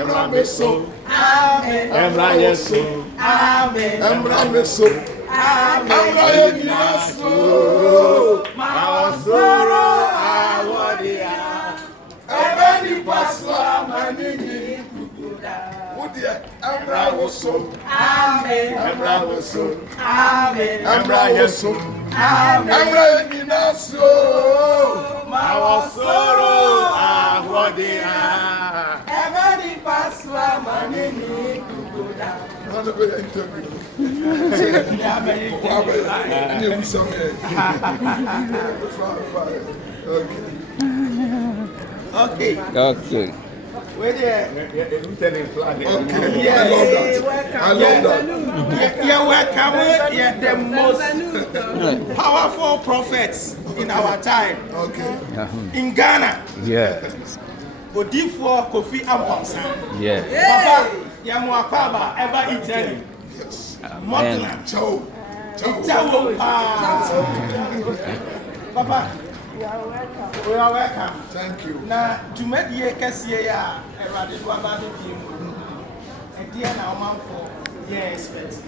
Emra Meso. Amen. Emra Yeso. Amen. Emra Meso. Amen. Emra Yeso. Masoro awodia. Ebeni paswa manini kukuda. Wodia Emra Woso. Amen. Emra Woso. Amen. Emra Yeso. Amen. Emra Yeso. Masoro awodia. Ebeni paswa manini kukuda. Not a very interview. Okay. Okay. Where there? Okay. Yes. I love that. You're welcome. You're the most powerful prophets in our time. Okay. In Ghana. Yes. Odifo Kofi Amponsah. Yes. Papa, Yamuakaba, ever Italy. Yes. Modern. Ciao. Ciao. Papa, You are welcome. we are welcome. Thank you. Na tumedie kesiye ya erade do abade bi mu. Edie na oman for expect.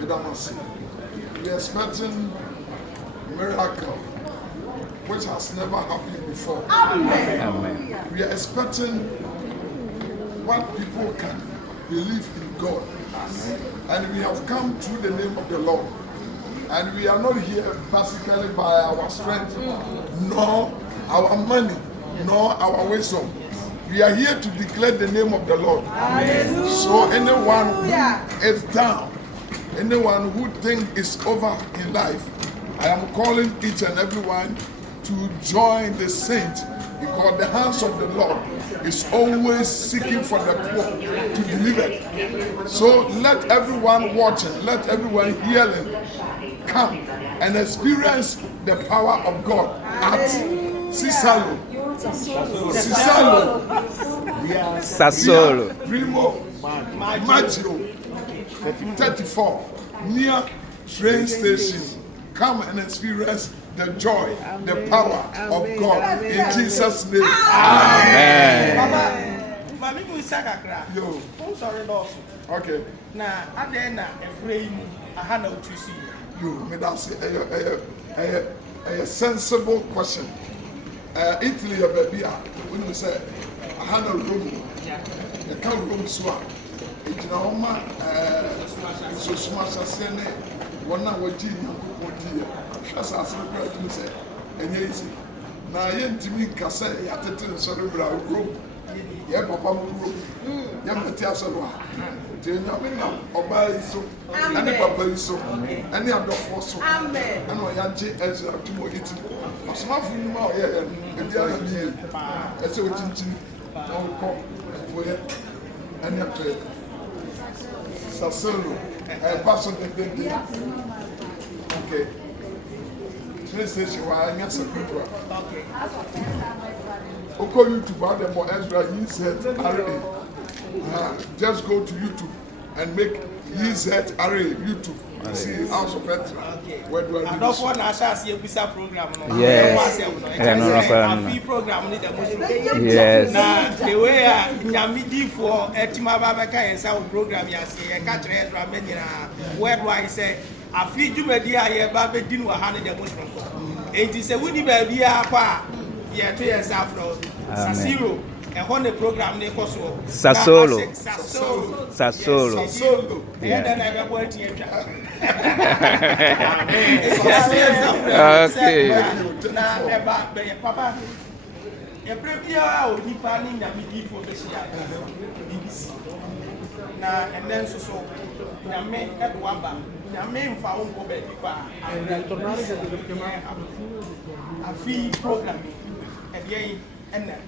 We are expecting miracle, which has never happened before. Amen. Amen. We are expecting what people can believe in God. And we have come through the name of the Lord. And we are not here basically by our strength, nor our money, nor our wisdom. We are here to declare the name of the Lord. Hallelujah. So anyone who is down, anyone who thinks it's over in life, I am calling each and everyone to join the saints, because the hands of the Lord is always seeking for the poor to deliver. So let everyone watching, let everyone hearing come and experience the power of God at Sisalo. Sasolo. Primo Maggio 34 near train station. Come and experience the joy, the power of God in Jesus' name. Amen. Papa, mami mu sakakra. Yo, I'm sorry boss. okay. Na ade na efrei mu aha na utusi. You, me that's a sensible question. Italy, baby, when you say, I had a room, the count room swap. It's now my so smash as any one hour genius. As I said, and easy. Now, yen to me, Cassette, at the cerebral room. Yeah, Papa room. Young Matiasara. Jamina, Oba is so, and the Papa is so, and the other four so. Amen. And I am Ezra to more eating. A small thing more, yeah, and the other day. As a witchin, no call for it, and your trade. Sasolo, a person that they did. Okay. Train station, I guess a people. Okay. Oko YouTube, I have more Ezra, he said, just go to YouTube and make array YouTube. See House of Ezra. Where do I do I don't this? want to see a visa program. Yes. Program need the Yes. Now the way Nyamidi for Etima Babaka and South program, yes, I catch Ezra Menina. Where do I say? I feed you media here, Baby Dinu Hana the Muslim. It is a woody baby, yeah, 2 years after Sasiro. And when the program they cost Sasolo. Sasolo. And then I got one Okay. Papa, a premier or depending that we give for this year. BBC. Now, and then so, the main at Wamba, the main found for baby. A fee programming. And then.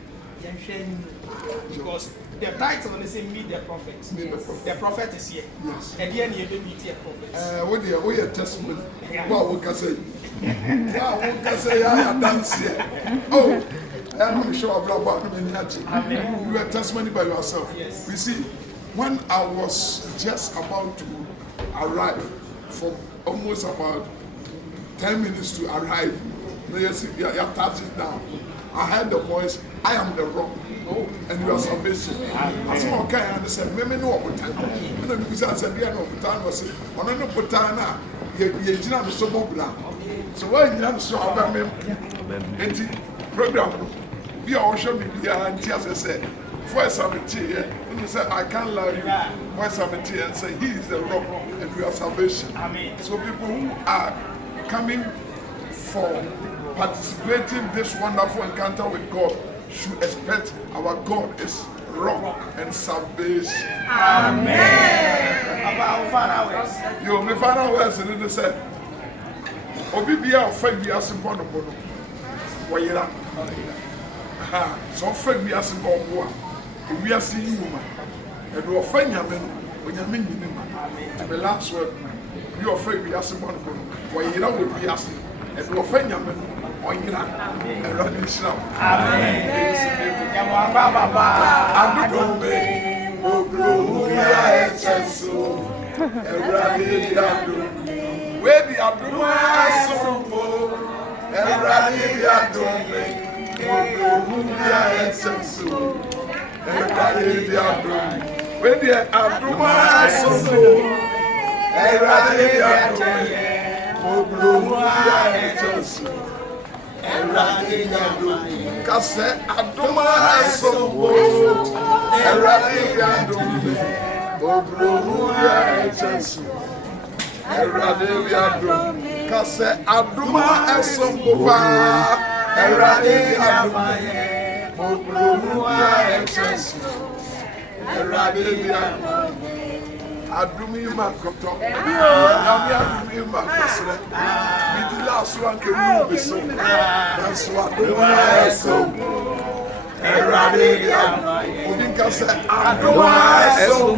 Because the title on the same Meet the Prophet. The prophet is here. Yes. And the end you don't meet the prophet. What do you testimony? What we can say? What we can say? I dance here. Oh, I'm sure about you are testimony by yourself. Yes. We see, when I was just about to arrive, for almost about 10 minutes to arrive, you touch it down. I heard the voice, I am the rock. and your salvation. As more kind of say, women know what time. And then because I said, "Yeah, no, but I was on a putana, you know, so mobile." So why you have so about me? Program, we all show me the auntie as I said. Voice of a tear, and you say, I can't lie you. Voice of a tear and say, He is the rock and we are salvation. Amen. So people who are coming for participating in this wonderful encounter with God should expect our God is rock and salvation. Amen. About followers. You may followers and they say, Obi be our friend, be as important. Why so friend be as important. We are seeing woman, and we are finding men when you're meeting them. And the last word, you are afraid we are someone why you know what we are seeing, and we are finding men on you and running Islam. Amen. Where the Abdullah when the Abdullah Adumi makoto, Yami Adumi makosre. We the last one can move so. That's what Adumi so. Eradi, Odinka said Adumi so.